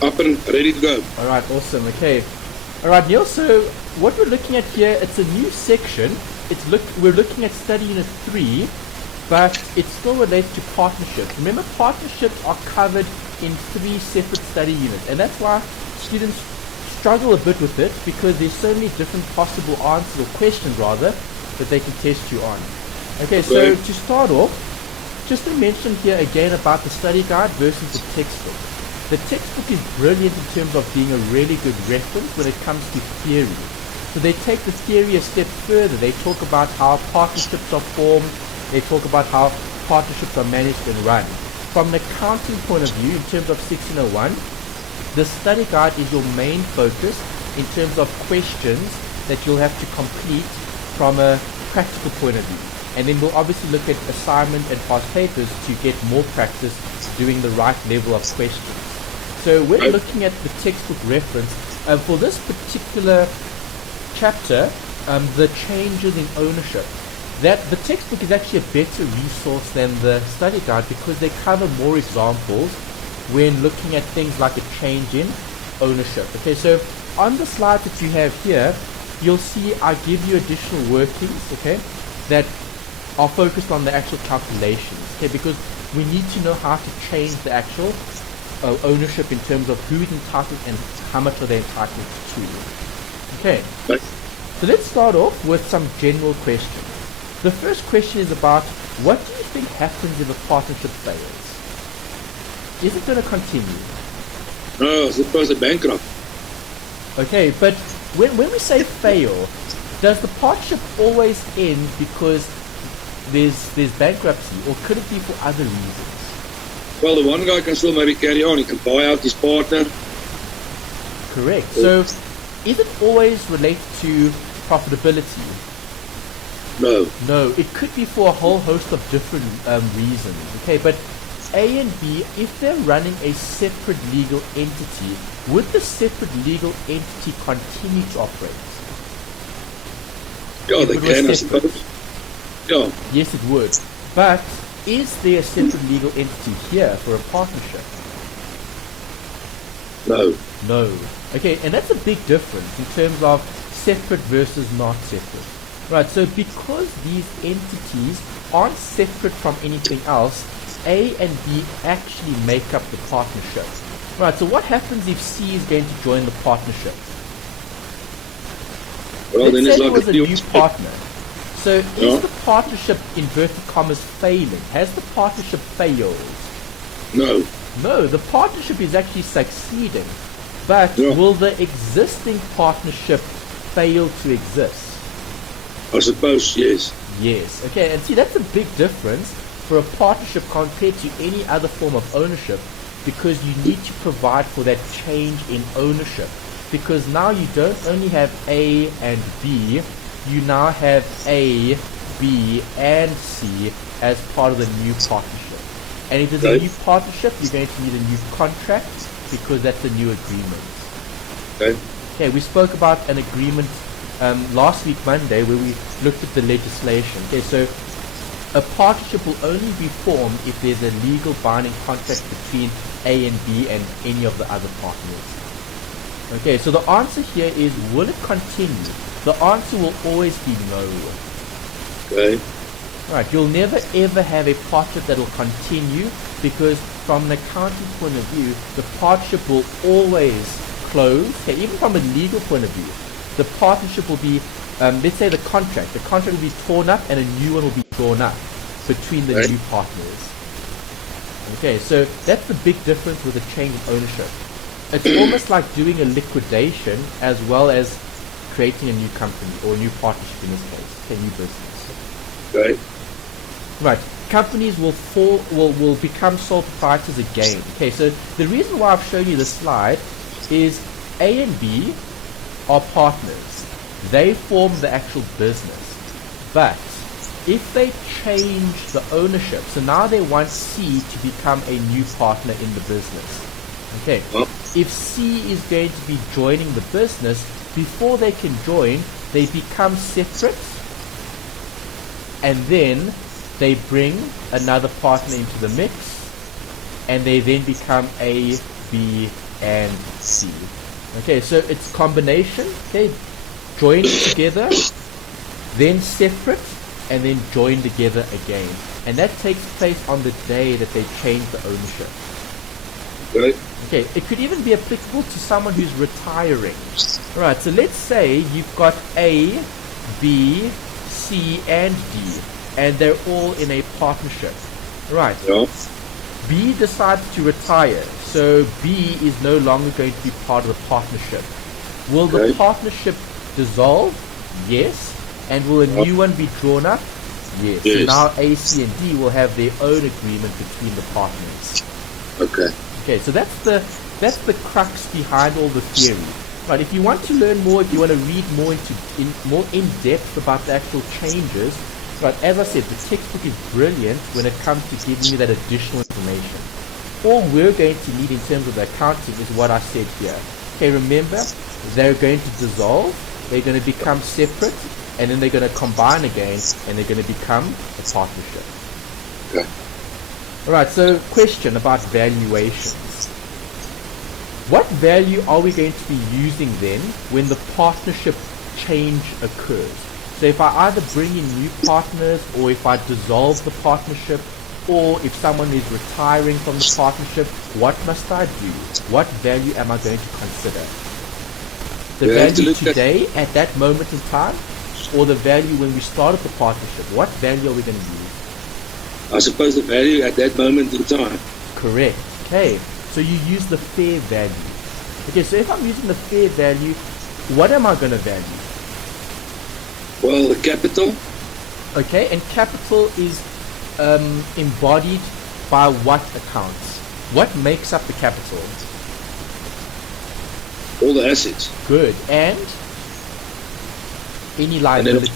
Up and ready to go. All right, awesome. Okay. All right, Neil. So what we're looking at here, it's a new section. We're looking at study unit 3, but it still relates to partnerships. Remember, partnerships are covered in 3 separate study units, and that's why students struggle a bit with it, because there's so many different possible answers, or questions rather, that they can test you on. Okay, so to start off, just to mention here again about the study guide versus the textbook. The textbook is brilliant in terms of being a really good reference when it comes to theory. So they take the theory a step further. They talk about how partnerships are formed. They talk about how partnerships are managed and run. From an accounting point of view, in terms of 1601, the study guide is your main focus in terms of questions that you'll have to complete from a practical point of view. And then we'll obviously look at assignment and past papers to get more practice doing the right level of questions. So we're looking at the textbook reference. For this particular chapter, the changes in ownership. The textbook is actually a better resource than the study guide because they cover more examples when looking at things like a change in ownership. Okay, so on the slide that you have here, you'll see I give you additional workings, okay, that are focused on the actual calculations, okay, because we need to know how to change the actual ownership in terms of who's entitled and how much are they entitled to. Okay, so let's start off with some general questions. The first question is about, what do you think happens if a partnership fails? Is it going to continue? No, I suppose they're bankrupt. Okay, but when we say fail, does the partnership always end because there's bankruptcy, or could it be for other reasons? Well, the one guy can still maybe carry on. He can buy out his partner. Correct. So, is it always related to profitability? No. No, it could be for a whole host of different reasons. Okay, but A and B, if they're running a separate legal entity, would the separate legal entity continue to operate? Yeah, they can, I suppose. Yeah. Yes, it would. But is there a separate legal entity here for a partnership? No. No. Okay, and that's a big difference in terms of separate versus not separate. Right, so because these entities aren't separate from anything else, A and B actually make up the partnership. Right, so what happens if C is going to join the partnership? Well, then Let's it's say like there was a new partner. So is the partnership, inverted commas, failing? Has the partnership failed? No. No, the partnership is actually succeeding. But will the existing partnership fail to exist? I suppose, yes. Yes. Okay, and see, that's a big difference for a partnership compared to any other form of ownership, because you need to provide for that change in ownership. Because now you don't only have A and B, you now have A, B, and C as part of the new partnership. And if there's a new partnership, you're going to need a new contract, because that's a new agreement. Okay, we spoke about an agreement last week, Monday, where we looked at the legislation. Okay, so a partnership will only be formed if there's a legal binding contract between A and B and any of the other partners. Okay, so the answer here is, will it continue? The answer will always be no. Okay. Right, you'll never ever have a partnership that will continue, because from an accounting point of view, the partnership will always close. Okay, even from a legal point of view, the partnership will be, let's say the contract will be torn up and a new one will be drawn up between the new partners. Okay, so that's the big difference with a change of ownership. It's almost like doing a liquidation as well as creating a new company, or a new partnership in this case, a new business. Okay. Right, companies will become sole proprietors again. Okay, so the reason why I've shown you this slide is A and B are partners. They form the actual business. But if they change the ownership, so now they want C to become a new partner in the business. Okay, if C is going to be joining the business, before they can join, they become separate, and then they bring another partner into the mix, and they then become A, B, and C. Okay, so it's combination, okay, joined together, then separate, and then joined together again. And that takes place on the day that they change the ownership. Right. Okay, it could even be applicable to someone who's retiring. Alright, so let's say you've got A, B, C, and D, and they're all in a partnership. Right. Yeah. B decides to retire, so B is no longer going to be part of the partnership. Will the partnership dissolve? Yes. And will a new one be drawn up? Yes. So now A, C, and D will have their own agreement between the partners. Okay. Okay, so that's the crux behind all the theory. Right, if you want to learn more, if you want to read more more in depth about the actual changes, right, as I said, the textbook is brilliant when it comes to giving you that additional information. All we're going to need in terms of the accounting is what I said here. Okay, remember, they're going to dissolve, they're going to become separate, and then they're going to combine again, and they're going to become a partnership. Okay. Alright, so question about valuations. What value are we going to be using then when the partnership change occurs? So if I either bring in new partners, or if I dissolve the partnership, or if someone is retiring from the partnership, what must I do? What value am I going to consider? The value today at that moment in time, or the value when we started the partnership? What value are we going to use? I suppose the value at that moment in time. Correct. Okay, so you use the fair value. Okay, so if I'm using the fair value, what am I going to value? Well, the capital. Okay, and capital is embodied by what accounts? What makes up the capital? All the assets. Good. And any liabilities?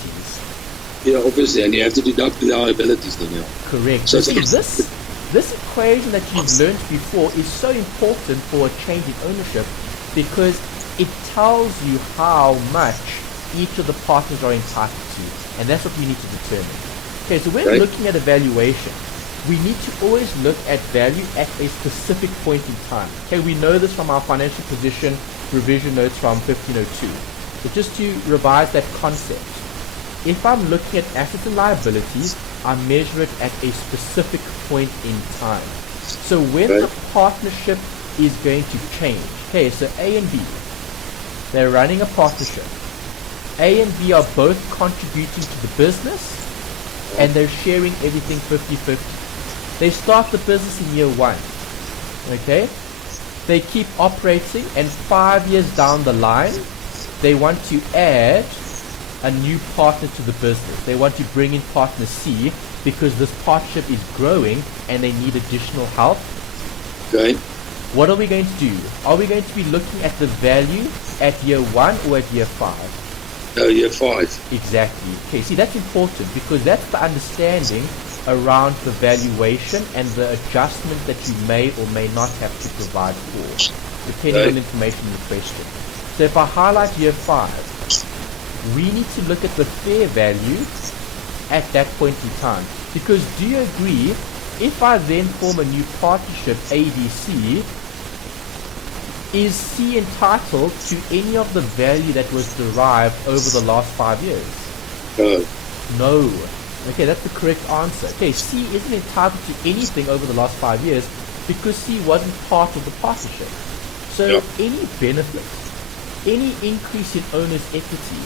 Yeah, obviously, and you have to deduct the liabilities then, yeah. Correct. So see, this equation that you've learned before is so important for a change in ownership because it tells you how much each of the partners are entitled to, and that's what we need to determine. Okay, so when looking at a valuation, we need to always look at value at a specific point in time. Okay, we know this from our financial position revision notes from 1502. But just to revise that concept, if I'm looking at assets and liabilities, I measure it at a specific point in time. So when the partnership is going to change, okay, so A and B, they're running a partnership. A and B are both contributing to the business, and they're sharing everything 50-50. They start the business in year 1, okay? They keep operating, and 5 years down the line, they want to add a new partner to the business. They want to bring in partner C because this partnership is growing and they need additional help. Okay. What are we going to do? Are we going to be looking at the value at year 1 or at year 5? No, year 5. Exactly. Okay, see, that's important because that's the understanding around the valuation and the adjustment that you may or may not have to provide for, depending on information in the question. So if I highlight year 5, we need to look at the fair value at that point in time. Because do you agree, if I then form a new partnership, ABC, is C entitled to any of the value that was derived over the last 5 years? No. Okay, that's the correct answer. Okay, C isn't entitled to anything over the last 5 years because C wasn't part of the partnership. So any benefit, any increase in owner's equity,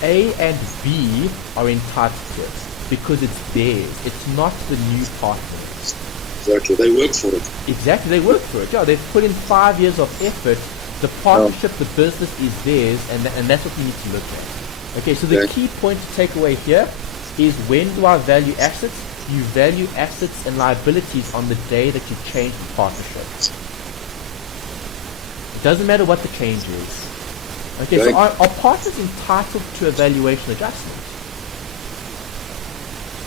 A and B are entitled to it because it's theirs. It's not the new partner. Exactly. They work for it. Exactly. They work for it. Yeah, they've put in 5 years of effort. The partnership, the business is theirs, and that's what we need to look at. Okay, so the key point to take away here is when do I value assets? You value assets and liabilities on the day that you change the partnership. It doesn't matter what the change is. Okay, so are partners entitled to a valuation adjustment?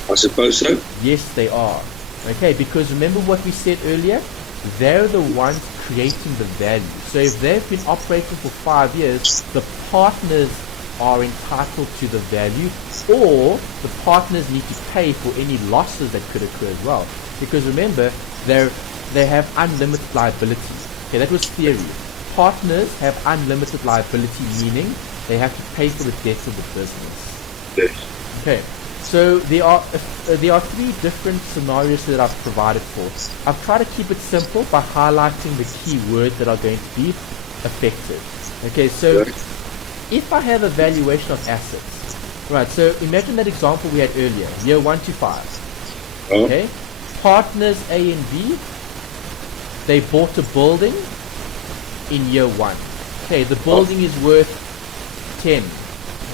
I suppose so. Yes, they are. Okay, because remember what we said earlier? They're the ones creating the value. So if they've been operating for 5 years, the partners are entitled to the value, or the partners need to pay for any losses that could occur as well. Because remember, they have unlimited liability. Okay, that was theory. Partners have unlimited liability, meaning they have to pay for the debts of the business. Yes. Okay, so there are 3 different scenarios that I've provided for. I've tried to keep it simple by highlighting the key words that are going to be affected. Okay, so if I have a valuation of assets, right, so imagine that example we had earlier, year 1 to 5. Okay, partners A and B, they bought a building in year 1. Okay, the building is worth 10.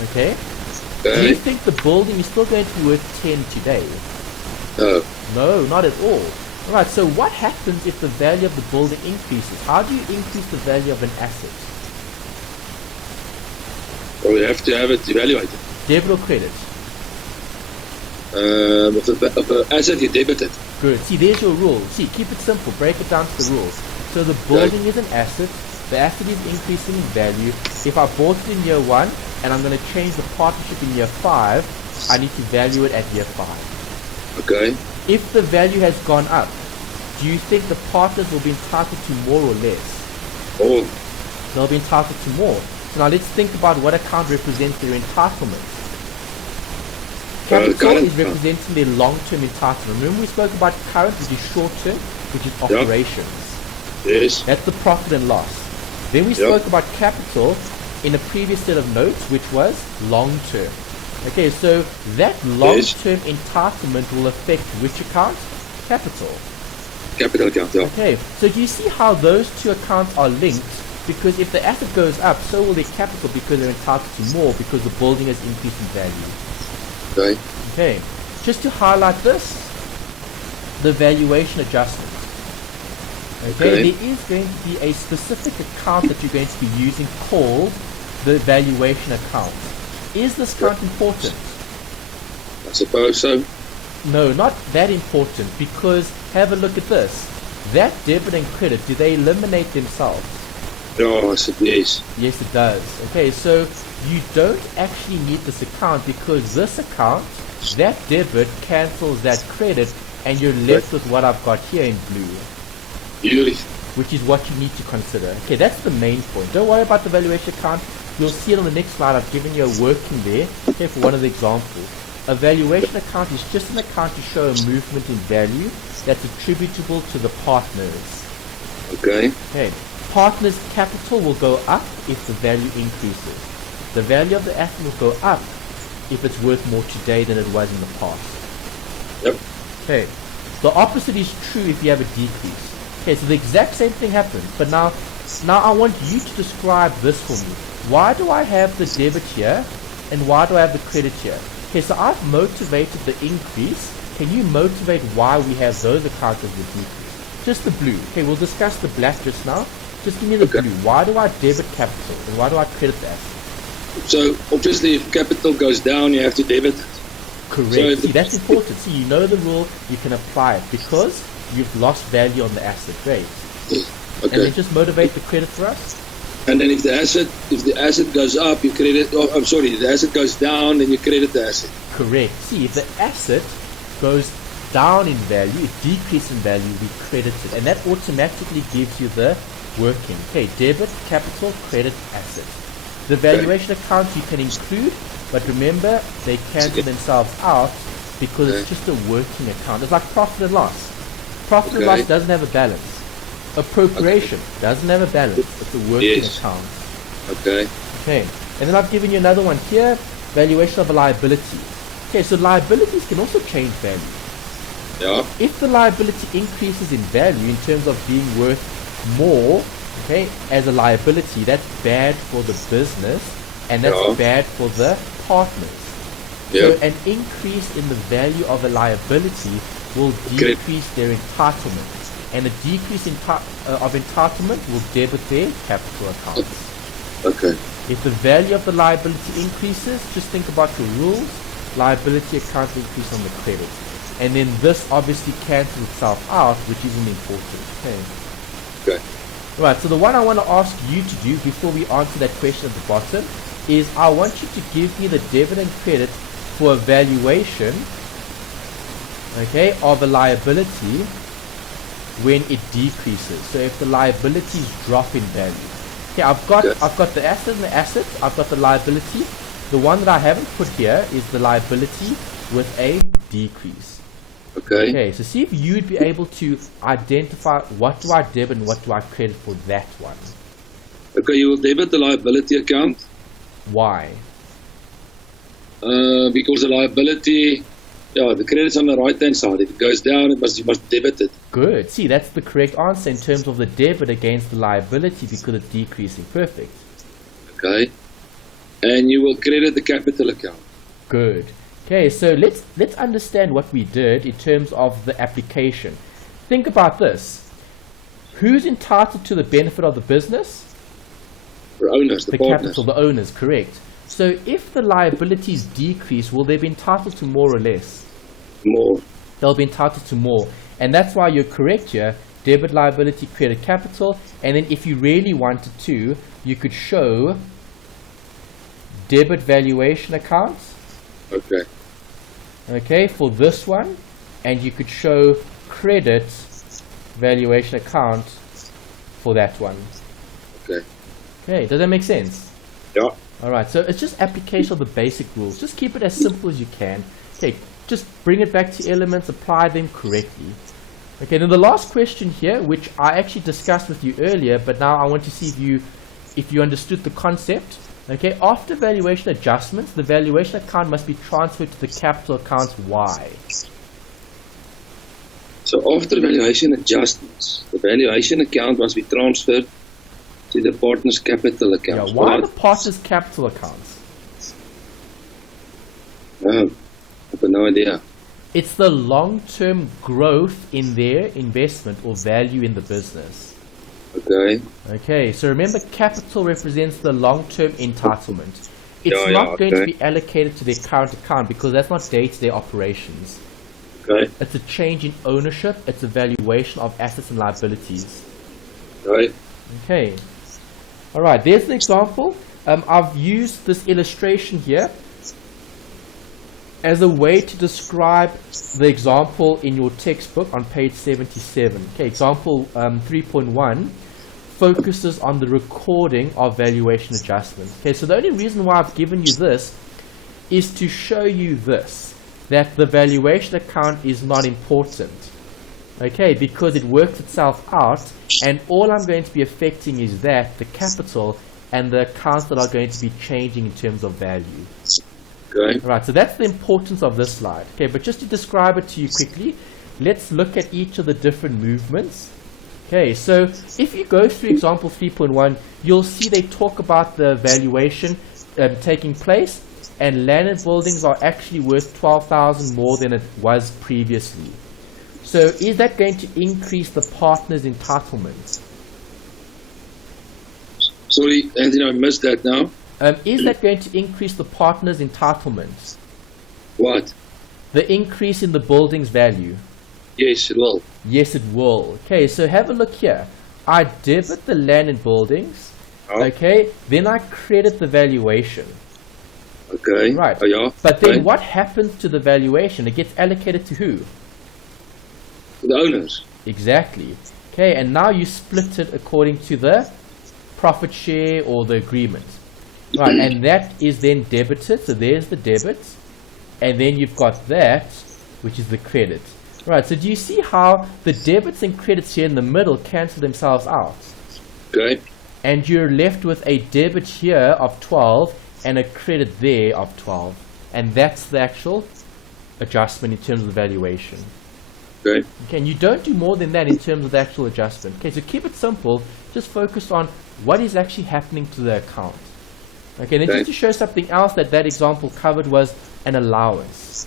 Okay, do you think the building is still going to be worth 10 today? No, not at all. Alright, so what happens if the value of the building increases? How do you increase the value of an asset? Well, you have to have it evaluated. Debit or credit? If the asset you debit it. Good. See, there's your rule. See, keep it simple. Break it down to the rules. So the building is an asset. The asset is increasing in value. If I bought it in year 1 and I'm going to change the partnership in year 5, I need to value it at year 5. Okay. If the value has gone up, do you think the partners will be entitled to more or less? More. They'll be entitled to more. So now let's think about what account represents their entitlement. Capital is representing their long-term entitlement. Remember we spoke about current, which is short-term, which is operations. Yes. That's the profit and loss. Then we spoke about capital in a previous set of notes, which was long-term. Okay, so that long-term entitlement will affect which account? Capital. Capital account, yeah. Okay, so do you see how those 2 accounts are linked? Because if the asset goes up, so will their capital because they're entitled to more because the building has increased in value. Okay. Okay, just to highlight this, the valuation adjustment. Okay, there is going to be a specific account that you're going to be using called the valuation account. Is this account important? I suppose so. No, not that important, because have a look at this. That debit and credit, do they eliminate themselves? No, I said yes. Yes, it does. Okay, so you don't actually need this account because this account, that debit cancels that credit and you're left with what I've got here in blue. Beautiful. Which is what you need to consider. Okay, that's the main point. Don't worry about the valuation account. You'll see it on the next slide. I've given you a working there, okay, for one of the examples. A valuation account is just an account to show a movement in value that's attributable to the partners. Okay. Okay. Partners' capital will go up if the value increases. The value of the asset will go up if it's worth more today than it was in the past. Yep. Okay. The opposite is true if you have a decrease. Okay, so the exact same thing happens, but now I want you to describe this for me. Why do I have the debit here and why do I have the credit here? Okay, so I've motivated the increase. Can you motivate why we have those accounts as the decrease? Just the blue. Okay, we'll discuss the black just now. Just give me the blue. Why do I debit capital and why do I credit the asset? So obviously if capital goes down you have to debit it. Correct. So see, that's important. See, you know the rule, you can apply it because you've lost value on the asset. Great. Okay. And then just motivate the credit for us. And then if the asset goes up, you credit. Oh, I'm sorry. If the asset goes down, then you credit the asset. Correct. See, if the asset goes down in value, it decreases in value, we credit it, and that automatically gives you the working. Okay, debit, capital, credit, asset. The valuation account you can include, but remember they cancel themselves out because it's just a working account. It's like profit and loss. Profit and loss doesn't have a balance. Appropriation doesn't have a balance. It's a working account. Okay. Okay. And then I've given you another one here, valuation of a liability. Okay, so liabilities can also change value. Yeah. If the liability increases in value in terms of being worth more, okay, as a liability, that's bad for the business and that's bad for the partners. So an increase in the value of a liability will decrease their entitlement. And a decrease of entitlement will debit their capital accounts. Okay. If the value of the liability increases, just think about your rules. Liability account will increase on the credit. And then this obviously cancels itself out, which isn't important. Okay. Right, so the one I want to ask you to do before we answer that question at the bottom is I want you to give me the debit and credit for a valuation, okay, of a liability when it decreases. So if the liabilities drop in value. Okay, I've got the asset and the assets, I've got the liability. The one that I haven't put here is the liability with a decrease. Okay, so see if you'd be able to identify what do I debit and what do I credit for that one. Okay, you will debit the liability account. Why? Because the liability, the credit's on the right-hand side. If it goes down, you must debit it. Good. See, that's the correct answer in terms of the debit against the liability because it's decreasing. Perfect. Okay. And you will credit the capital account. Good. Okay, so let's understand what we did in terms of the application. Think about this. Who's entitled to the benefit of the business? The owners, the partners. Capital, the owners, correct. So if the liabilities decrease, will they be entitled to more or less? More. They'll be entitled to more. And that's why you're correct here. Debit liability, credit capital. And then if you really wanted to, you could show debit valuation accounts. Okay. Okay, for this one. And you could show credit valuation account for that one. Okay. Okay, does that make sense? Yeah. Alright, so it's just application of the basic rules. Just keep it as simple as you can. Okay, just bring it back to elements, apply them correctly. Okay, then the last question here, which I actually discussed with you earlier, but now I want to see if you understood the concept. Okay, after valuation adjustments, the valuation account must be transferred to the capital account. Why? So after valuation adjustments, the valuation account must be transferred to the partner's capital account. Yeah, why are the partner's capital accounts? I have no idea. It's the long-term growth in their investment or value in the business. Okay. Okay, so remember, capital represents the long-term entitlement. It's not going to be allocated to their current account because that's not day-to-day operations. Okay. It's a change in ownership. It's a valuation of assets and liabilities. Right. Okay. All right, there's an example. I've used this illustration here as a way to describe the example in your textbook on page 77. Okay, example 3.1 focuses on the recording of valuation adjustments. Okay, so the only reason why I've given you this is to show you this, that the valuation account is not important. Okay, because it works itself out, and all I'm going to be affecting is that, the capital, and the accounts that are going to be changing in terms of value. Okay. Alright, so that's the importance of this slide. Okay, but just to describe it to you quickly, let's look at each of the different movements. Okay, so if you go through example 3.1, you'll see they talk about the valuation taking place, and land and buildings are actually worth 12,000 more than it was previously. So is that going to increase the partner's entitlement? Sorry, Anthony, I missed that now. Is that going to increase the partner's entitlement? What? The increase in the building's value? Yes, it will. Yes, it will. Okay, so have a look here. I debit the land and buildings. Oh. Okay, then I credit the valuation. Okay. Right. Oh, yeah. But then Okay. what happens to the valuation? It gets allocated to who? The owners. Exactly. Okay, and now you split it according to the profit share or the agreement. Right, and that is then debited. So there's the debit. And then you've got that, which is the credit. Right, so do you see how the debits and credits here in the middle cancel themselves out? Okay. And you're left with a debit here of 12 and a credit there of 12. And that's the actual adjustment in terms of the valuation. Okay. Okay, and you don't do more than that in terms of the actual adjustment. Okay, so keep it simple. Just focus on what is actually happening to the account. Okay, then just to show something else that example covered was an allowance.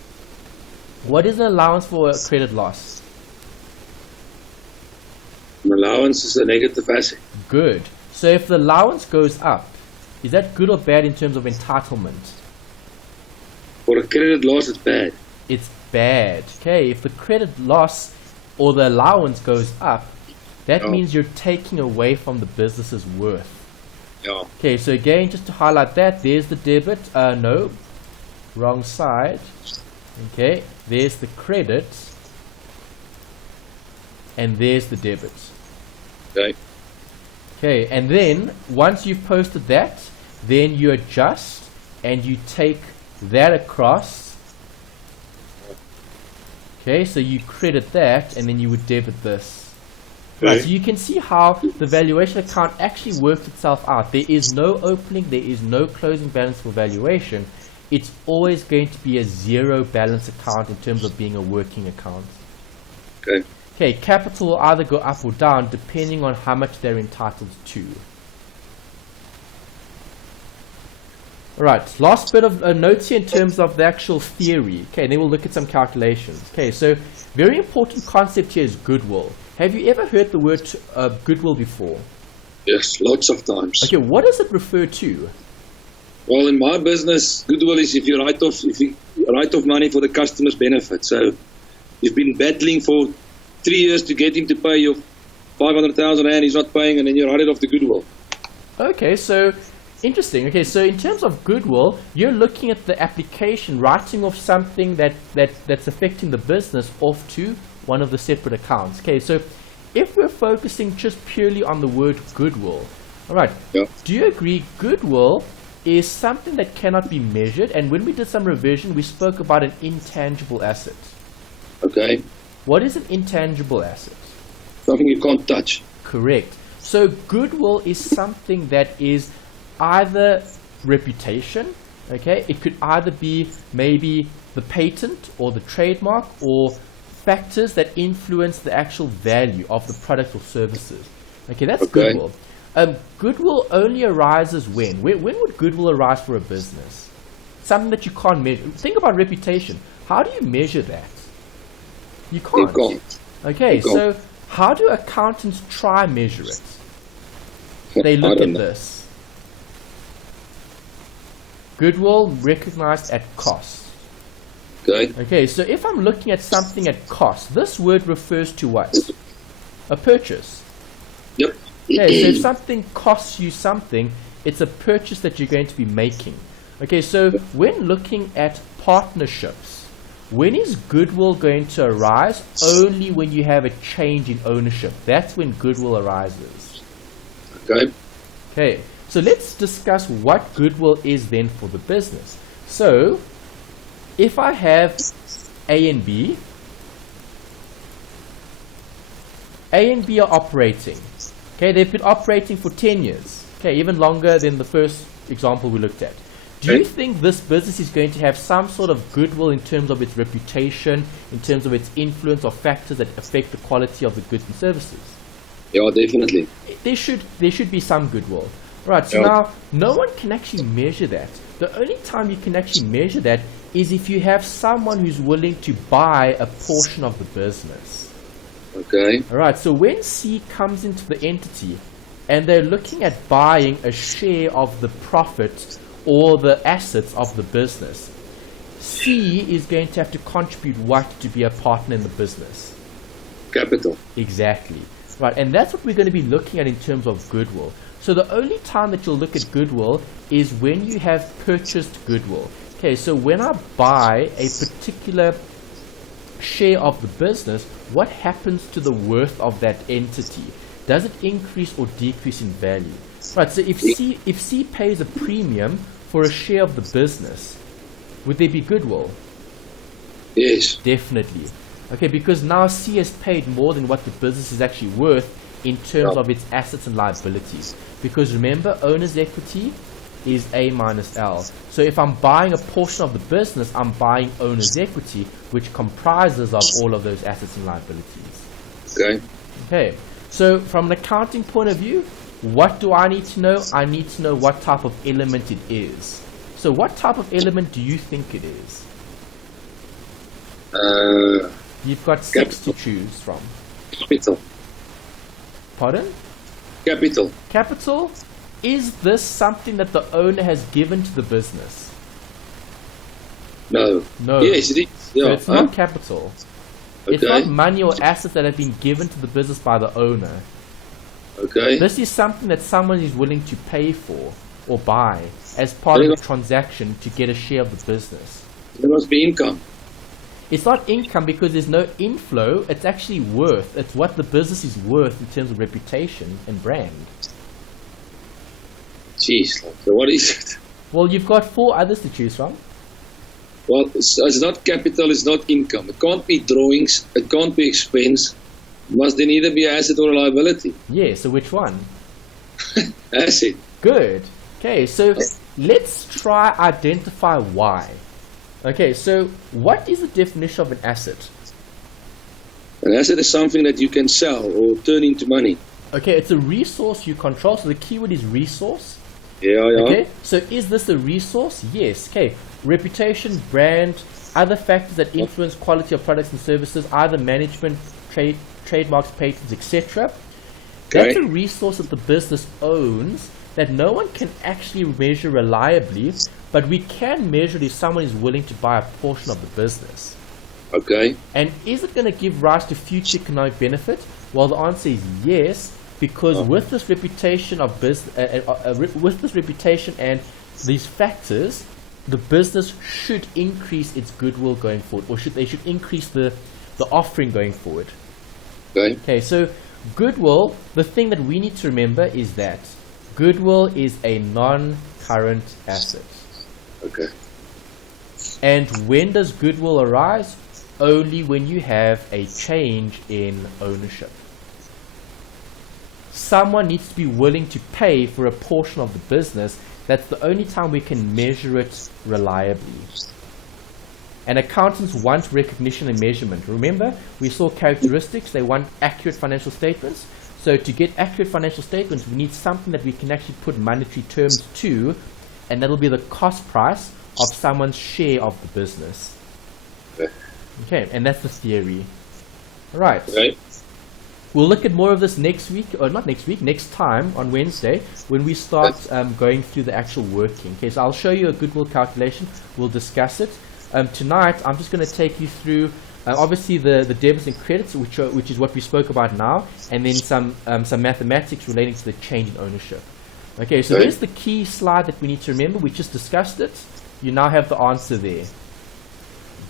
What is an allowance for a credit loss? An allowance is a negative asset. Good. So if the allowance goes up, is that good or bad in terms of entitlement? For a credit loss, it's bad. It's bad. Okay, if the credit loss or the allowance goes up, that means you're taking away from the business's worth. Yeah. Okay, so again, just to highlight that, there's the debit. No, wrong side. Okay, there's the credit. and there's the debit. Okay. Okay, and then once you've posted that, then you adjust and you take that across. Okay, so you credit that and then you would debit this. Okay. Right, so you can see how the valuation account actually works itself out. There is no opening, there is no closing balance for valuation. It's always going to be a zero balance account in terms of being a working account. Okay. Okay, capital will either go up or down depending on how much they're entitled to. Alright, last bit of notes here in terms of the actual theory. Okay, and then we'll look at some calculations. Okay, so very important concept here is goodwill. Have you ever heard the word goodwill before? Yes, lots of times. Okay, what does it refer to? Well, in my business, goodwill is if you write off money for the customer's benefit. So you've been battling for 3 years to get him to pay your 500,000 rand, he's not paying, and then you write it off the goodwill. Okay, so interesting. Okay, so in terms of goodwill, you're looking at the application, writing off something that's affecting the business off to one of the separate accounts. Okay, so if we're focusing just purely on the word goodwill, all right, Yeah. do you agree goodwill is something that cannot be measured? And when we did some revision, we spoke about an intangible asset. Okay. What is an intangible asset? Something you can't touch. Correct. So goodwill is something that is either reputation, okay? It could either be maybe the patent or the trademark or factors that influence the actual value of the product or services. Okay, that's Okay. goodwill. Goodwill only arises when? When would goodwill arise for a business? Something that you can't measure. Think about reputation. How do you measure that? You can't. You can't. Okay, You can't. so how do accountants try measure it? They I look don't at know. this. Goodwill recognized at cost. Okay. Okay, so if I'm looking at something at cost, this word refers to what? A purchase. Yep. Okay, so if something costs you something, it's a purchase that you're going to be making. Okay, so when looking at partnerships, when is goodwill going to arise? Only when you have a change in ownership. That's when goodwill arises. Okay. Okay, so let's discuss what goodwill is then for the business. So, if I have A and B are operating. Okay, they've been operating for 10 years. Okay, even longer than the first example we looked at. Do you think this business is going to have some sort of goodwill in terms of its reputation, in terms of its influence or factors that affect the quality of the goods and services? Yeah, definitely. There should be some goodwill. Right, so Yeah. now no one can actually measure that. The only time you can actually measure that is if you have someone who's willing to buy a portion of the business. Okay. Alright, so when C comes into the entity and they're looking at buying a share of the profit or the assets of the business, C is going to have to contribute what to be a partner in the business? Capital. Exactly. Right, and that's what we're going to be looking at in terms of goodwill. So the only time that you'll look at goodwill is when you have purchased goodwill. Okay, so when I buy a particular share of the business, what happens to the worth of that entity? Does it increase or decrease in value? Right, so if C pays a premium for a share of the business, would there be goodwill? Yes. Definitely. Okay, because now C has paid more than what the business is actually worth in terms of its assets and liabilities. Because remember, owner's equity is A minus L. So if I'm buying a portion of the business, I'm buying owner's equity, which comprises of all of those assets and liabilities. Okay. Okay, so from an accounting point of view, what do I need to know? I need to know what type of element it is. So what type of element do you think it is? You've got six to choose from. Capital. Pardon? Capital. Capital. Is this something that the owner has given to the business? No. No. Yes, it is. Yeah. So it's not capital. It's Okay. not money or assets that have been given to the business by the owner. Okay. This is something that someone is willing to pay for or buy as part of the transaction to get a share of the business. There must be income. It's not income because there's no inflow. It's actually worth. It's what the business is worth in terms of reputation and brand. Jeez, so what is it? Well, you've got 4 others to choose from. Well, it's not capital, it's not income. It can't be drawings, it can't be expense. It must then either be an asset or a liability. Yeah, so which one? Asset. Good. Okay, so let's try identify why. Okay, so what is the definition of an asset? An asset is something that you can sell or turn into money. Okay, it's a resource you control, so the keyword is resource. Yeah. Okay, so is this a resource? Yes. Okay, reputation, brand, other factors that influence quality of products and services, either management, trademarks, patents, etc. That's a resource that the business owns that no one can actually measure reliably, but we can measure it if someone is willing to buy a portion of the business. Okay. And is it going to give rise to future economic benefit? Well, the answer is yes, because with this reputation of with this reputation and these factors, the business should increase its goodwill going forward, or they should increase the offering going forward. Okay, so goodwill, the thing that we need to remember is that goodwill is a non-current asset. Okay. And when does goodwill arise? Only when you have a change in ownership. Someone needs to be willing to pay for a portion of the business. That's the only time we can measure it reliably. And accountants want recognition and measurement. Remember, we saw characteristics. They want accurate financial statements. So to get accurate financial statements, we need something that we can actually put monetary terms to, and that'll be the cost price of someone's share of the business. Okay, and that's the theory. All right. Okay. We'll look at more of this next week, or not next week, next time on Wednesday when we start going through the actual working. Okay, so I'll show you a goodwill calculation. We'll discuss it. Tonight, I'm just going to take you through obviously the debits and credits, which is what we spoke about now, and then some mathematics relating to the change in ownership. Okay, so there's the key slide that we need to remember. We just discussed it. You now have the answer there.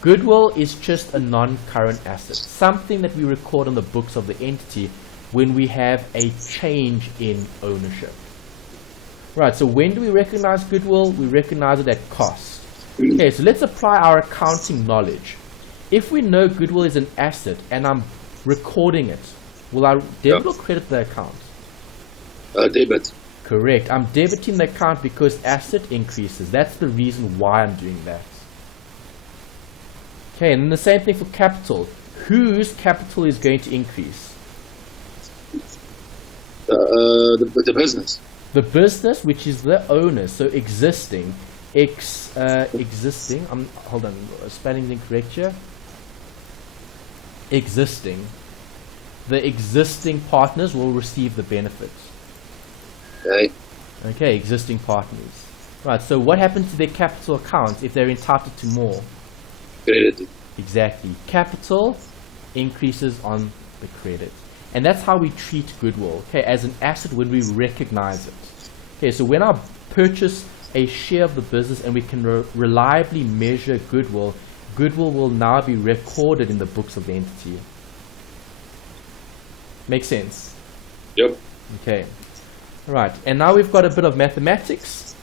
Goodwill is just a non-current asset, something that we record on the books of the entity when we have a change in ownership. Right, so when do we recognize goodwill? We recognize it at cost. Okay, so let's apply our accounting knowledge. If we know goodwill is an asset and I'm recording it, will I debit or credit the account? Debit. Correct. I'm debiting the account because asset increases. That's the reason why I'm doing that. Okay, and then the same thing for capital. Whose capital is going to increase? The business. The business, which is the owner, so existing. Existing. Hold on, spelling's incorrect here. Existing. The existing partners will receive the benefits. Okay. Okay, existing partners. Right, so what happens to their capital accounts if they're entitled to more? Credited. Exactly. Capital increases on the credit. And that's how we treat goodwill, okay, as an asset when we recognize it. Okay, so when I purchase a share of the business and we can reliably measure goodwill, goodwill will now be recorded in the books of the entity. Make sense? Yep. Okay. Right, and now we've got a bit of mathematics.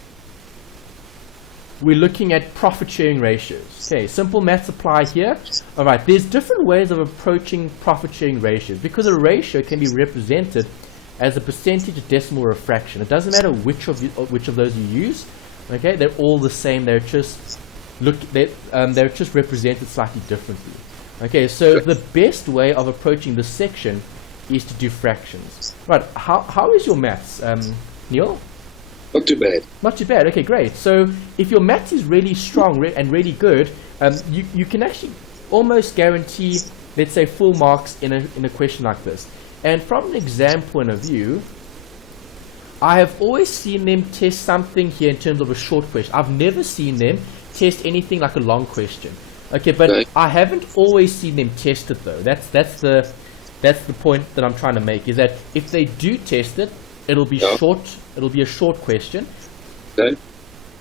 We're looking at profit sharing ratios. Okay, simple maths apply here. All right, there's different ways of approaching profit sharing ratios because a ratio can be represented as a percentage, a decimal, or a fraction. It doesn't matter which of those you use. Okay, they're all the same. They're just they're just represented slightly differently. Okay, so the best way of approaching this section is to do fractions. Right, how is your maths, Neil? Not too bad. Not too bad. Okay, great. So if your maths is really strong and really good, you can actually almost guarantee, let's say, full marks in a question like this. And from an exam point of view, I have always seen them test something here in terms of a short question. I've never seen them test anything like a long question. Okay, but I haven't always seen them test it though. That's the point that I'm trying to make, is that if they do test it, it'll be short. It'll be a short question. Okay.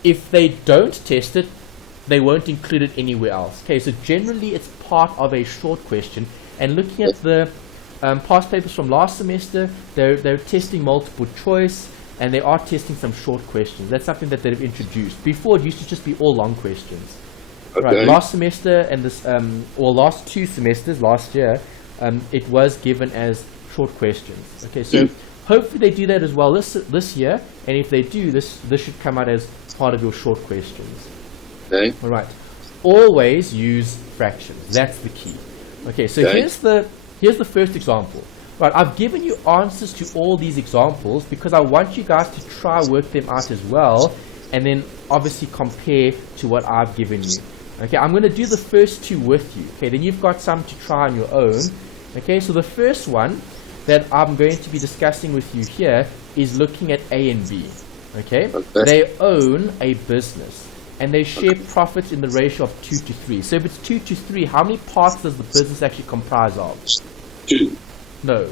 If they don't test it, they won't include it anywhere else. Okay, so generally it's part of a short question. And looking at the past papers from last semester, they're testing multiple choice, and they are testing some short questions. That's something that they've introduced. Before, it used to just be all long questions. Okay. Right, last semester and this, or last 2 semesters, last year, it was given as short questions. Okay, so hopefully they do that as well this year, and if they do, this should come out as part of your short questions. Okay. All right. Always use fractions. That's the key. Okay, so here's the first example. Right, I've given you answers to all these examples because I want you guys to try work them out as well, and then obviously compare to what I've given you. Okay, I'm going to do the first 2 with you. Okay, then you've got some to try on your own. Okay, so the first one that I'm going to be discussing with you here is looking at A and B. Okay, they own a business and they share profits in the ratio of 2 to 3. So if it's 2 to 3, how many parts does the business actually comprise of? 2. No.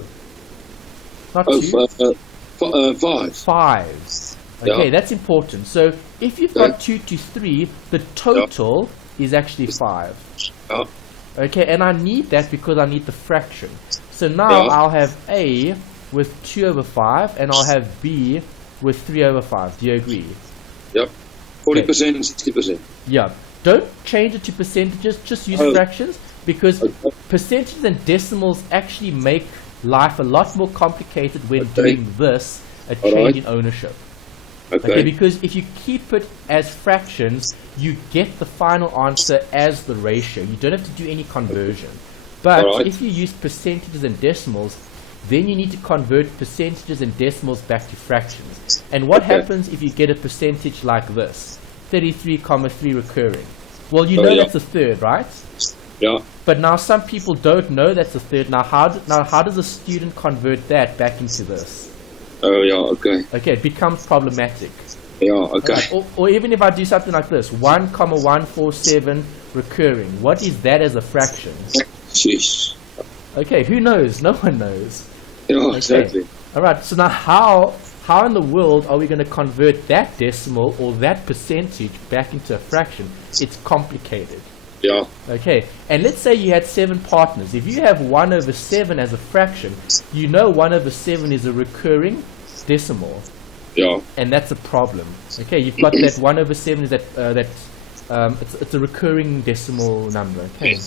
Not 2. 5. 5. Okay, that's important. So if you've got 2 to 3, the total is actually 5. Okay, and I need that because I need the fraction. So now I'll have A with 2 over 5, and I'll have B with 3 over 5. Do you agree? Yep. 40% and 60%. Yeah. Don't change it to percentages, just use fractions, because percentages and decimals actually make life a lot more complicated when doing this, a change in ownership. Okay, because if you keep it as fractions, you get the final answer as the ratio. You don't have to do any conversion. But if you use percentages and decimals, then you need to convert percentages and decimals back to fractions. And what happens if you get a percentage like this? 33,3 recurring. Well, you know that's a third, right? Yeah. But now some people don't know that's a third. Now how does a student convert that back into this? Oh, yeah, okay. Okay, it becomes problematic. Yeah, okay. Right. Or even if I do something like this, 1,147 recurring. What is that as a fraction? Sheesh. Okay, who knows? No one knows. Yeah, exactly. All right, so now how in the world are we going to convert that decimal or that percentage back into a fraction? It's complicated. Yeah. Okay, and let's say you had 7 partners. If you have 1 over 7 as a fraction, you know 1 over 7 is a recurring decimal. Yeah. And that's a problem. Okay, you've got that 1 over 7 is it's a recurring decimal number. Okay.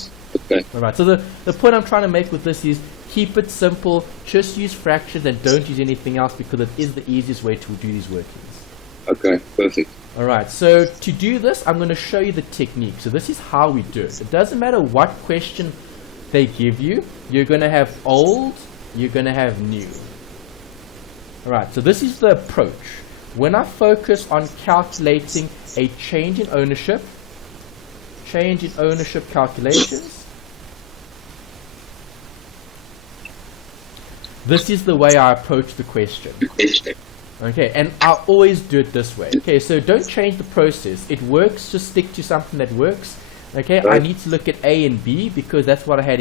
Okay. All right. So the point I'm trying to make with this is keep it simple. Just use fractions and don't use anything else because it is the easiest way to do these workings. Okay. Perfect. All right. So to do this, I'm going to show you the technique. So this is how we do it. It doesn't matter what question they give you. You're going to have old. You're going to have new. All right. So this is the approach. When I focus on calculating a change in ownership calculations, this is the way I approach the question. Okay, and I always do it this way. Okay, so don't change the process. It works, just stick to something that works. Okay, I need to look at A and B because that's what I had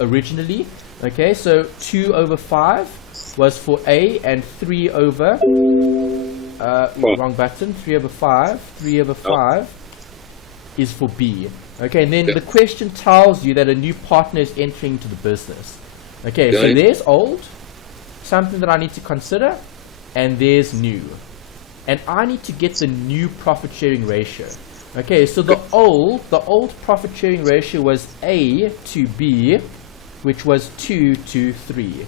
originally. Okay, so 2 over 5 was for A and 3 over, wrong button, 3 over 5 is for B. Okay, and then the question tells you that a new partner is entering into the business. Okay, so there's old, something that I need to consider, and there's new. And I need to get the new profit sharing ratio. Okay, so the old profit sharing ratio was A to B, which was 2 to 3.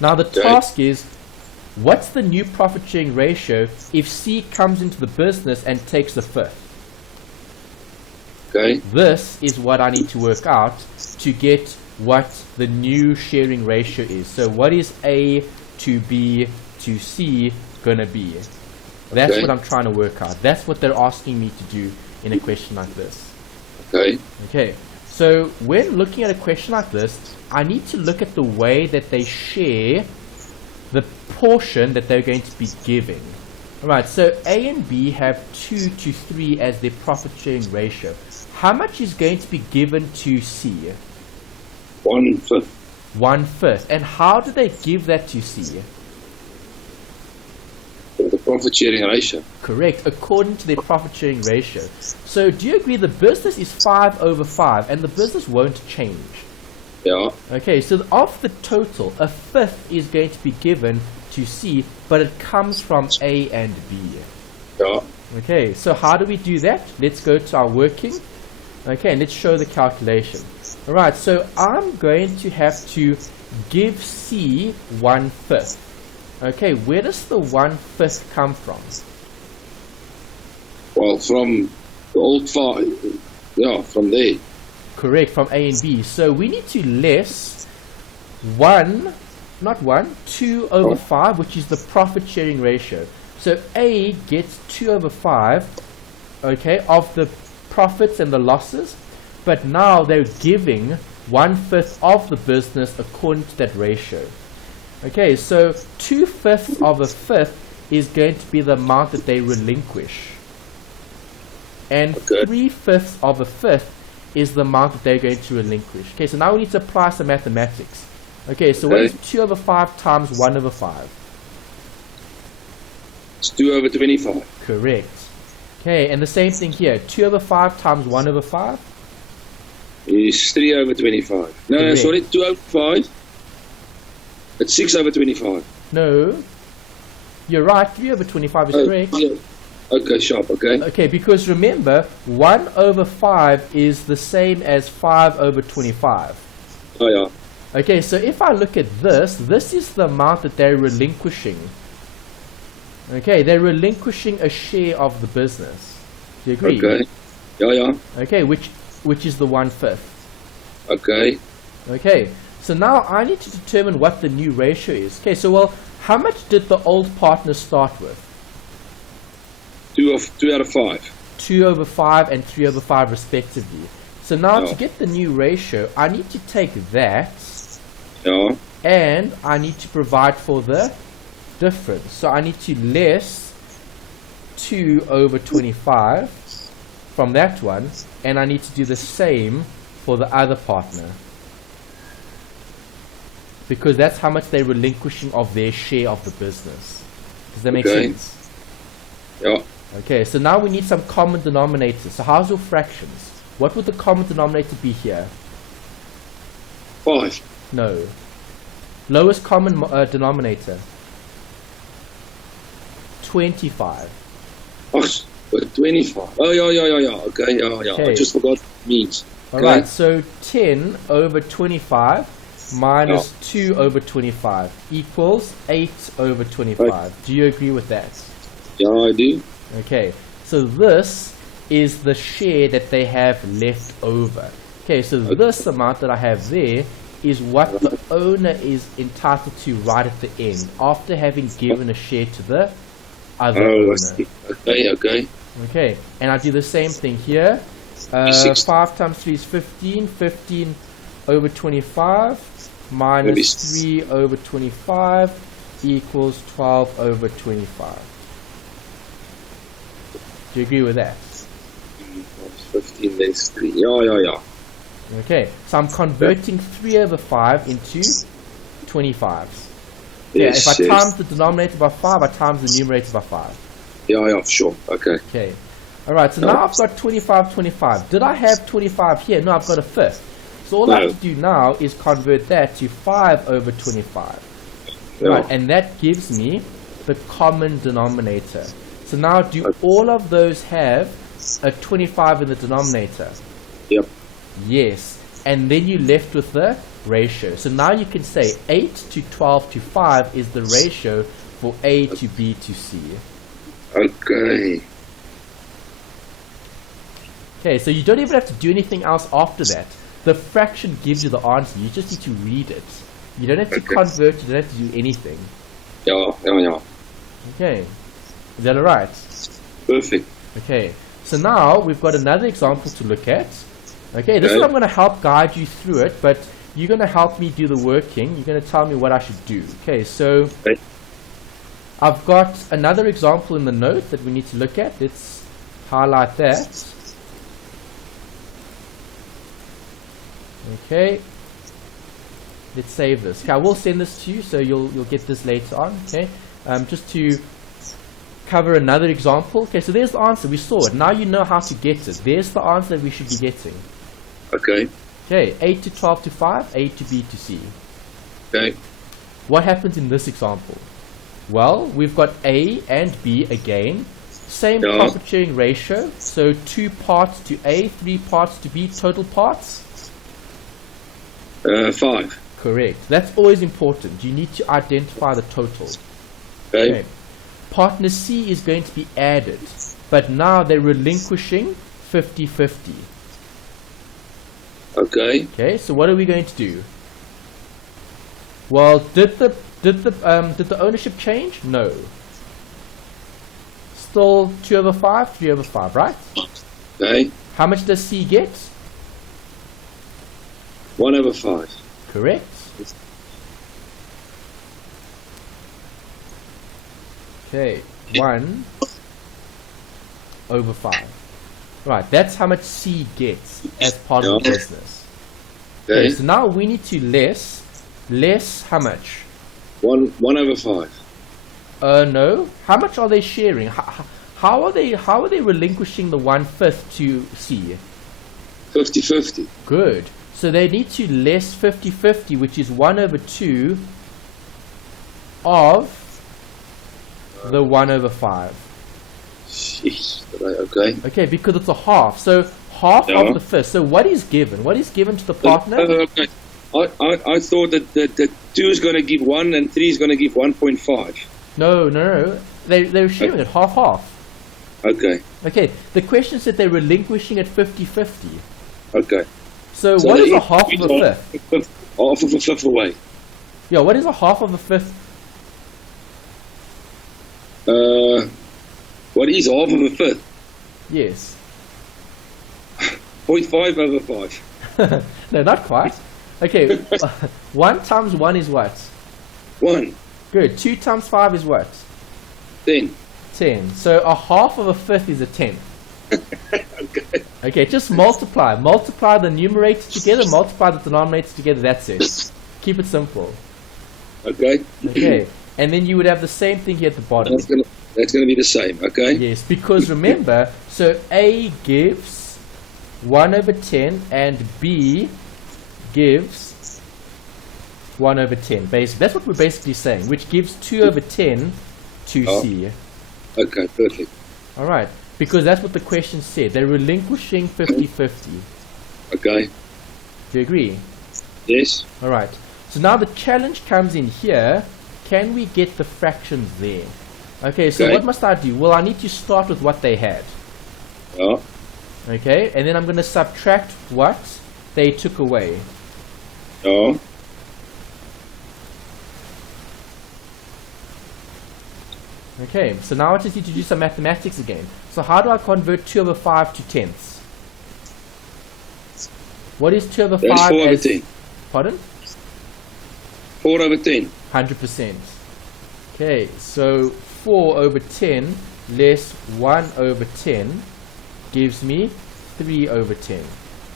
Now the task is, what's the new profit sharing ratio if C comes into the business and takes the fifth? Okay. This is what I need to work out to get what the new sharing ratio is. So what is A to B to C going to be? That's what I'm trying to work out. That's what they're asking me to do in a question like this. Okay. Okay. So when looking at a question like this, I need to look at the way that they share the portion that they're going to be giving. Alright, so A and B have 2 to 3 as their profit sharing ratio. How much is going to be given to C? 1/5. 1/5. And how do they give that to C? The profit sharing ratio. Correct, according to their profit sharing ratio. So do you agree the business is 5/5 and the business won't change? Yeah. Okay, so of the total, a fifth is going to be given to C, but it comes from A and B. Yeah. Okay, so how do we do that? Let's go to our working. Okay, and let's show the calculation. Alright, so I'm going to have to give C 1/5. Okay, where does the 1/5 come from? Well, from the old file, yeah, from there. Correct, from A and B. So we need to less 2/5, which is the profit sharing ratio. So A gets 2/5, okay, of the profits and the losses, but now they're giving 1/5 of the business according to that ratio. Okay, so 2/5 of a fifth is going to be the amount that they relinquish, and 3/5 of a fifth is the amount that they're going to relinquish. Okay, so now we need to apply some mathematics. Okay, so what is 2/5 times 1/5? It's 2/25. Correct. Okay, and the same thing here. 2/5 times 1/5? Is 3/25. No, Correct. sorry, 2/5. It's 6/25. No. You're right, 3/25 is correct. Yeah. Okay, sharp, okay. Okay, because remember, 1/5 is the same as 5/25. Oh, yeah. Okay, so if I look at this, this is the amount that they're relinquishing. Okay, they're relinquishing a share of the business. Do you agree? Okay. Yeah, yeah. Okay, which is the 1/5. Okay. Okay, so now I need to determine what the new ratio is. Okay, so well, how much did the old partner start with? 2 out of 5. 2/5 and 3/5 respectively. So now to get the new ratio, I need to take that Yeah. and I need to provide for the difference. So I need to less 2/25 from that one, and I need to do the same for the other partner, because that's how much they're relinquishing of their share of the business. Does that make sense? Yeah. Okay, so now we need some common denominators. So how's your fractions? What would the common denominator be here? 5. No. Lowest common denominator? 25. Oh, 25. Oh, yeah. Okay, yeah. Okay. I just forgot what it means. Alright, so 10/25 minus 2/25 equals 8/25. Right. Do you agree with that? Yeah, I do. Okay, so this is the share that they have left over. Okay, so this amount that I have there is what the owner is entitled to right at the end, after having given a share to the other owner. I see. Okay. Okay, and I do the same thing here. 5 times 3 is 15. 15/25 minus 3/25 equals 12/25. Do you agree with that? 15 less 3. Yeah. Okay, so I'm converting 3/5 into 25s. Yeah, Yes, if I times the denominator by 5, I times the numerator by 5. Yeah, sure. Okay. Okay. Alright, so now I've got 25. Did I have 25 here? No, I've got a fifth. So all I have to do now is convert that to 5/25. Yeah. Right, and that gives me the common denominator. So now do all of those have a 25 in the denominator? Yep. Yes. And then you're left with the ratio. So now you can say 8/12/5 is the ratio for A to B to C. Okay. Okay, so you don't even have to do anything else after that. The fraction gives you the answer. You just need to read it. You don't have to convert. You don't have to do anything. Yeah. Okay. Is that alright? Perfect. Okay. So now we've got another example to look at. Okay, this is I'm going to help guide you through it, but you're going to help me do the working. You're going to tell me what I should do. Okay, so I've got another example in the note that we need to look at. Let's highlight that. Okay, let's save this. Okay, I will send this to you, so you'll get this later on. Okay, just to cover another example. Okay, so there's the answer. We saw it. Now you know how to get it. There's the answer that we should be getting. Okay. Okay, 8 to 12 to 5, A to B to C. Okay. What happens in this example? Well, we've got A and B again. Same profit sharing ratio. So 2 parts to A, 3 parts to B. Total parts? 5. Correct. That's always important. You need to identify the total. Okay. Partner C is going to be added, but now they're relinquishing 50-50. Okay. Okay, so what are we going to do? Well, did the ownership change? No. Still 2 over 5, 3 over 5, right? Okay. How much does C get? 1 over 5. Correct. Okay, 1 over 5. Right, that's how much C gets as part of the business. Okay. So now we need to less how much? 1 over 5. No. How much are they sharing? How are they relinquishing the 1/5 to C? 50-50. Good. So they need to less 50-50, which is 1 over 2 of the 1 over 5. Jeez. Okay. Okay, because it's a half. So half of the fifth. So what is given? What is given to the partner? Okay. I thought that 2 is going to give 1 and 3 is going to give 1.5. No. They're sharing it half. Okay. Okay, the question said they're relinquishing it 50-50. Okay. So what is a half of a fifth? Half of a fifth away. Yeah, what is a half of a fifth? What is half of a fifth? Yes. 0.5 over 5. No, not quite. Okay, 1 times 1 is what? 1. Good. 2 times 5 is what? 10. 10. So a half of a fifth is a tenth. Okay. Okay, just multiply. Multiply the numerator together, multiply the denominator together, that's it. Keep it simple. Okay. Okay, and then you would have the same thing here at the bottom. That's gonna be the same, okay? Yes, because remember, so A gives 1 over 10 and B gives 1 over 10. Basically, that's what we're basically saying, which gives 2 over 10 to C. Okay, perfect. Alright, because that's what the question said. They're relinquishing 50-50. Okay. Do you agree? Yes. Alright, so now the challenge comes in here. Can we get the fractions there? Okay, so what must I do? Well, I need to start with what they had. Yeah. Okay, and then I'm going to subtract what they took away. Yeah. Okay, so now I just need to do some mathematics again. So how do I convert 2 over 5 to tenths? What is 2 over 5 That's 4 over as... 10. Pardon? 4 over 10. 100%. Okay, so 4 over 10 less 1 over 10 gives me 3 over 10.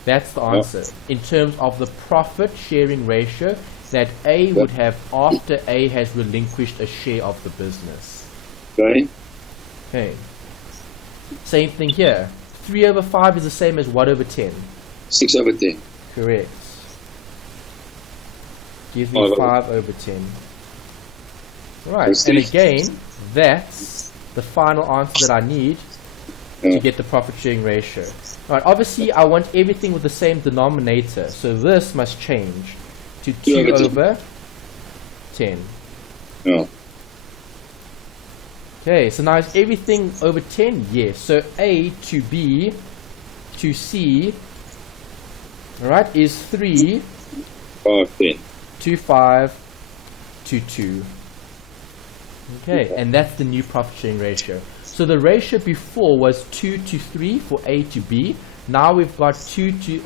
That's the answer. In terms of the profit sharing ratio that A would have after A has relinquished a share of the business. Okay. Okay. Same thing here. 3 over 5 is the same as what over 10? 6 over 10. Correct. Gives me 5 over 10. Right, and again, that's the final answer that I need to get the profit sharing ratio. Right, obviously I want everything with the same denominator, so this must change to 2 over 10. Yeah. Okay, so now is everything over 10? Yes. So A to B to C, alright, is 3 5, 10. to 5 to 2. Okay, and that's the new profit sharing ratio. So the ratio before was 2 to 3 for A to B. Now we've got 3 to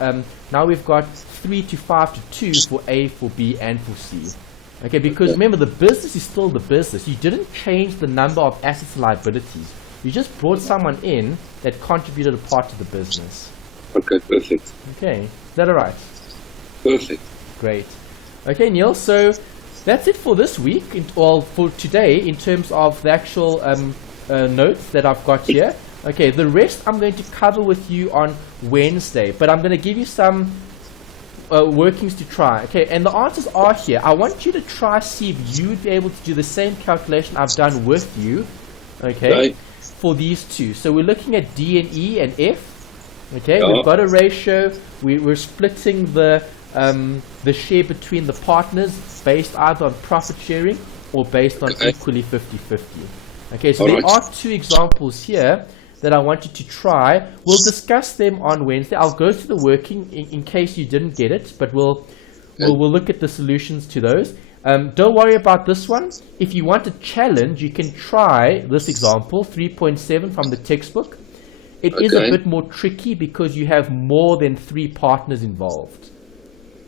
5 to 2 for A, for B, and for C. Okay, because remember, the business is still the business. You didn't change the number of assets and liabilities. You just brought someone in that contributed a part to the business. Okay, perfect. Okay, is that alright? Perfect. Great. Okay, Neil, so that's it for this week, or for today, in terms of the actual notes that I've got here. Okay, the rest I'm going to cover with you on Wednesday, but I'm going to give you some workings to try. Okay, and the answers are here. I want you to try see if you would be able to do the same calculation I've done with you, okay, for these two. So we're looking at D and E and F. Okay, we've got a ratio. We're splitting the share between the partners based either on profit sharing or based on equally 50-50. Okay, so there are two examples here that I want you to try. We'll discuss them on Wednesday. I'll go to the working in case you didn't get it, but we'll look at the solutions to those. Don't worry about this one. If you want a challenge, you can try this example, 3.7 from the textbook. It is a bit more tricky because you have more than 3 partners involved.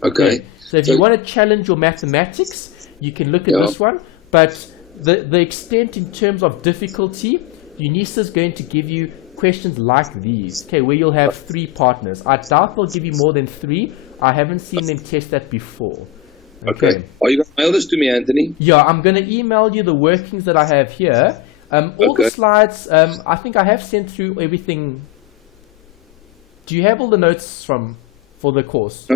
Okay. So if you want to challenge your mathematics, you can look at this one. But the extent in terms of difficulty, UNISA is going to give you questions like these, okay, where you'll have 3 partners. I doubt they'll give you more than 3. I haven't seen them test that before. Okay. Are you going to mail this to me, Anthony? Yeah, I'm going to email you the workings that I have here. All the slides, I think I have sent through everything. Do you have all the notes for the course?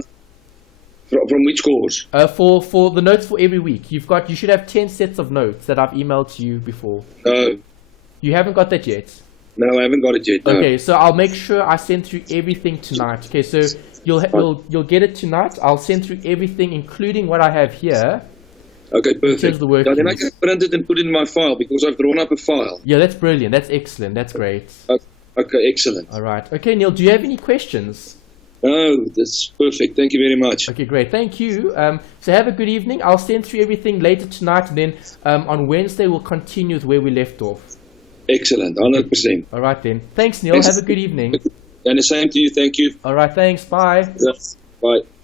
From which course? For the notes for every week. You should have 10 sets of notes that I've emailed to you before. No. You haven't got that yet? No, I haven't got it yet. No. Okay, so I'll make sure I send through everything tonight. Okay, so you'll get it tonight. I'll send through everything, including what I have here. Okay, perfect. Then I can print it and put it in my file because I've drawn up a file. Yeah, that's brilliant. That's excellent. That's great. Okay, excellent. All right. Okay, Neil, do you have any questions? No, that's perfect. Thank you very much. Okay, great. Thank you. So have a good evening. I'll send through everything later tonight, and then on Wednesday we'll continue with where we left off. Excellent. 100%. All right, then. Thanks, Neil. Have a good evening. And the same to you. Thank you. All right, thanks. Bye. Yes. Bye.